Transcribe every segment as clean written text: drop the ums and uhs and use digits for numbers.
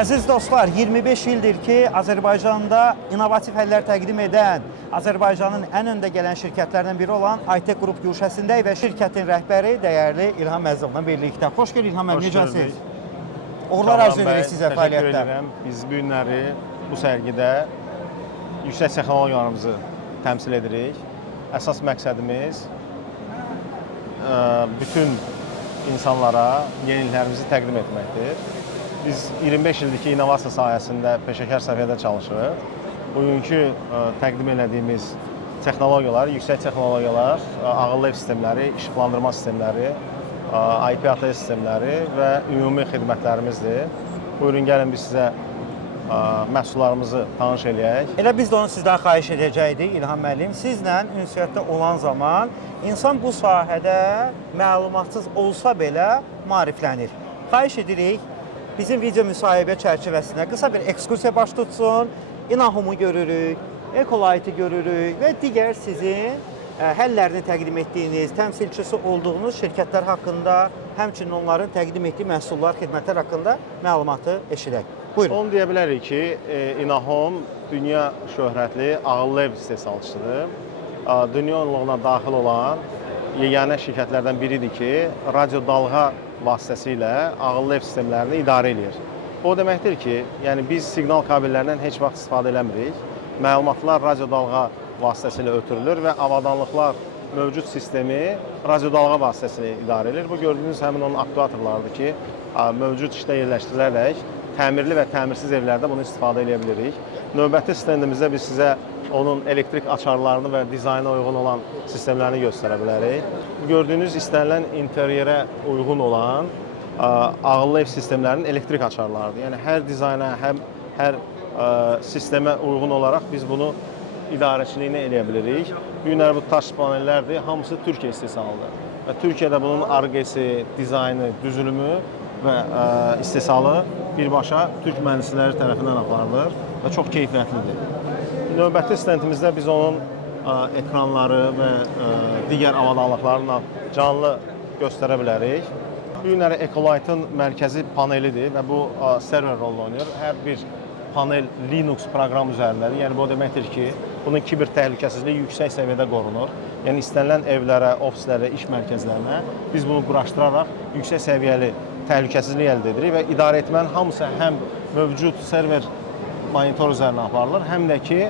Əziz dostlar, 25 ildir ki, Azərbaycanda innovativ həllər təqdim edən, Azərbaycanın ən öndə gələn şirkətlərdən biri olan Aytek Qrup Güşəsindəyik və şirkətin rəhbəri dəyərli İlham Məzdovla birlikdə. Xoş gəldiniz İlham müəllim, necəsiniz? Uğurlar arzu edirik sizə fəaliyyətdə. Təşəkkür edirəm. Biz bu günləri bu sərgidə yüksək texnologiyalarımızı təmsil edirik. Əsas məqsədimiz bütün insanlara yeniliklərimizi təqdim etməkdir. Biz 25 ildir ki, innovasiya sahəsində peşəkar səviyyədə çalışırıq. Bugünkü təqdim etdiyimiz texnologiyalar, yüksək texnologiyalar, ağıllı ev sistemləri, işıqlandırma sistemləri, IP ATS sistemləri və ümumi xidmətlərimizdir. Buyurun, gəlin biz sizə məhsullarımızı tanış eləyək. Elə biz də onu sizdən xahiş edəcəkdik İlham müəllim. Sizlə ünsiyyətdə olan zaman insan bu sahədə məlumatsız olsa belə maariflənir. Xahiş edirik, bizim video müsahibə çərçivəsində qısa bir ekskursiya baş tutsun. İnahomu görürük, Ecolite görürük və digər sizin həllərini təqdim etdiyiniz, təmsilçisi olduğunuz şirkətlər haqqında, həmçinin onların təqdim etdiyi məhsullar, xidmətlər haqqında məlumatı eşidək. Buyurun. Onu deyə bilərik ki, İnahom dünya şöhrətli ağıllı ev istehsalçısıdır. Dünya onluğuna daxil olan yeganə şirkətlərdən biridir ki, radio dalğa vasitəsilə ağıllı ev sistemlərini idarə edir. Bu o deməkdir ki, yəni biz siqnal kabellərindən heç vaxt istifadə eləmirik. Məlumatlar radio dalğa vasitəsilə ötürülür və avadanlıqlar mövcud sistemi radio dalğa vasitəsilə idarə edir. Bu gördüyünüz həmin onun aktuatorlarıdır ki, mövcud işdə yerləşdirilərək təmirli və təmirsiz evlərdə bunu istifadə edə bilirik. Növbəti stendimizdə biz sizə onun elektrik açarlarını və dizayna uyğun olan sistemlərini göstərə bilərik. Gördüyünüz istənilən interyerə uyğun olan ağıllı ev sistemlərinin elektrik açarlarıdır. Yəni hər dizayna, hər sistemə uyğun olaraq biz bunu idarəçiliyini eləyə bilirik. Bu günlər bu taş panellərdir, hamısı Türkiyə istehsalıdır. Və Türkiyədə bunun arqesi, dizaynı, düzülümü və istehsalı birbaşa türk mühəndisləri tərəfindən aparılır və çox keyfiyyətlidir. Növbəti stendimizdə biz onun ekranları və digər avadanlıqlarla canlı göstərə bilərik. Bu günləri Ecolite'ın mərkəzi panelidir və bu server rolunu oynayır. Hər bir panel Linux proqram üzərindədir. Yəni bu o deməkdir ki, bunun kiber təhlükəsizliyi yüksək səviyyədə qorunur. Yəni istənilən evlərə, ofislərə, iş mərkəzlərinə biz bunu quraşdıraraq yüksək səviyyəli təhlükəsizlik əldə edirik və idarə etmənin hamısı həm mövcud server monitor üzərindən aparılır, həm də ki,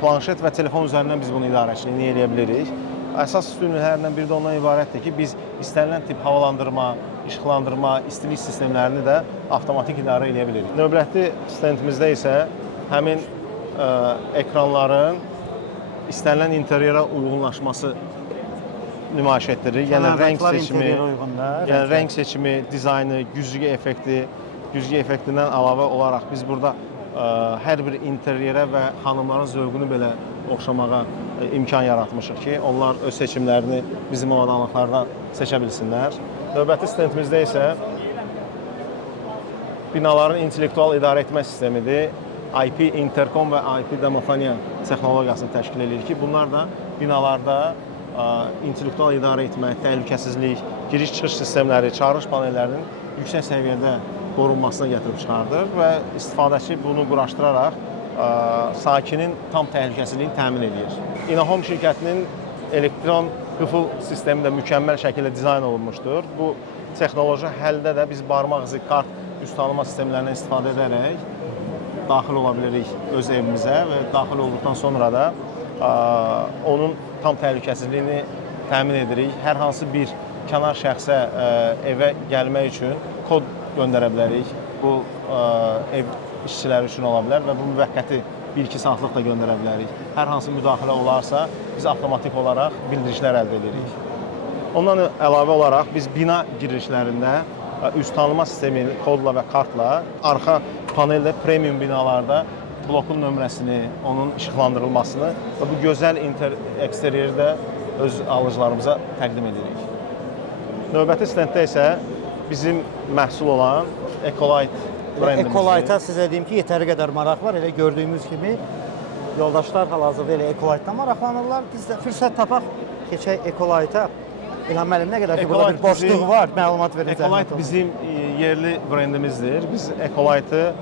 planşet və telefon üzərindən biz bunu idarəçiliyini eləyə bilirik. Əsas üstünlüklərindən biri də ondan ibarətdir ki, biz istənilən tip havalandırma, işıqlandırma, istilik sistemlərini də avtomatik idarə edə bilirik. Növbəti stendimizdə isə həmin ekranların istənilən interyera uyğunlaşması nümayiş etdirir. Yəni rəng seçimi, dizaynı, güzgü effektindən əlavə olaraq biz burada hər bir interyerə və xanımların zövqünü belə oxşamağa imkan yaratmışıq ki, onlar öz seçimlərini bizim avadanlıqlarda seçə bilsinlər. Növbəti stendimizdə isə binaların intellektual idarə etmə sistemidir. IP interkom və IP domofoniya texnologiyasını təşkil edir ki, bunlar da binalarda intellektual idarə etmə, təhlükəsizlik, giriş-çıxış sistemləri, çağırış panellərinin yüksək səviyyədə qorunmasına gətirib çıxardır və istifadəçi bunu quraşdıraraq sakinin tam təhlükəsizliyini təmin edir. İnahom şirkətinin elektron qıfıl sistemi də mükəmməl şəkildə dizayn olunmuşdur. Bu texnoloji həldə də biz barmaq izi kart üz tanıma sistemlərindən istifadə edərək daxil ola bilirik öz evimizə və daxil olduqdan sonra da onun tam təhlükəsizliyini təmin edirik. Hər hansı bir kənar şəxsə evə gəlmək üçün kod göndərə bilərik. Bu ev işçiləri üçün ola bilər və bu müvəqqəti 1-2 saatlıq da göndərə bilərik. Hər hansı müdaxilə olarsa, biz avtomatik olaraq bildirişlər əldə edirik. Ondan əlavə olaraq biz bina girişlərində üz tanıma sistemi kodla və kartla arxa paneldə premium binalarda blokun nömrəsini, onun işıqlandırılmasını və bu gözəl eksteryeri də öz alıcılarımıza təqdim edirik. Növbəti stenddə isə bizim məhsul olan Ecolite brendimizdir. Ecolite'a sizə deyim ki, yetəri qədər maraq var. Elə gördüyümüz kimi yoldaşlar hal-hazırda elə Ecolite'dan maraqlanırlar. Biz də fürsət tapaq, keçək Ecolite'a. İlham müəllim, nə qədər ki, burada bir boşluq var, məlumat verin. Ecolite bizim yerli brendimizdir. Biz Ecolite-ı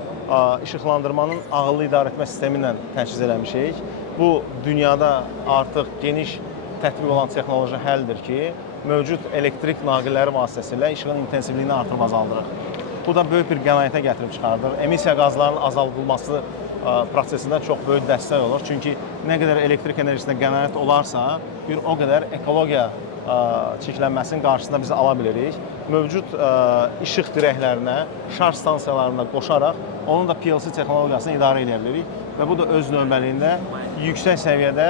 işıqlandırmanın ağıllı idarəetmə sistemi ilə təchiz eləmişik. Bu dünyada artıq geniş tətbiq olan texnoloji həldir ki, mövcud elektrik naqilləri vasitəsilə işığın intensivliyini artırıb azaldırıq. Bu da böyük bir qənaətə gətirib çıxardır. Emissiya qazlarının azaldılması prosesində çox böyük dəstək olur. Çünki nə qədər elektrik enerjisində qənaət olarsa, bir o qədər ekologiya çirklənməsinin qarşısında biz ala bilirik. Mövcud işıq dirəklərinə, şarj stansiyalarına qoşaraq onun da PLC texnologiyasını idarə edə bilirik və bu da öz növbəliyində yüksək səviyyədə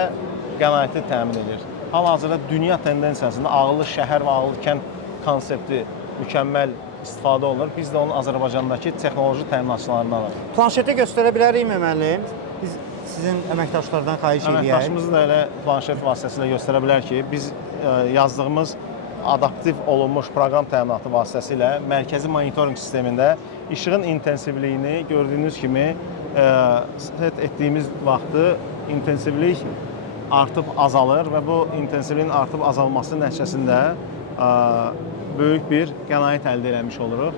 qənaəti təmin edir. Hal-hazırda dünya tendensiyasında ağıllı şəhər və ağıllı kənd konsepti mükəmməl istifadə olunur. Biz də onun Azərbaycandakı texnoloji təminatçılarındanıq. Planşeti göstərə bilərikmi müəllim? Biz sizin əməkdaşlardan xahiş edəyik. Əməkdaşımız da elə planşet vasitəsilə göstərə bilər ki, biz yazdığımız adaptiv olunmuş proqram təminatı vasitəsilə mərkəzi monitorinq sistemində işığın intensivliyini gördüyünüz kimi set etdiyimiz vaxtı intensivlik artıb azalır və bu intensivliyin artıb azalması nəticəsində böyük bir qənaət əldə eləmiş oluruq.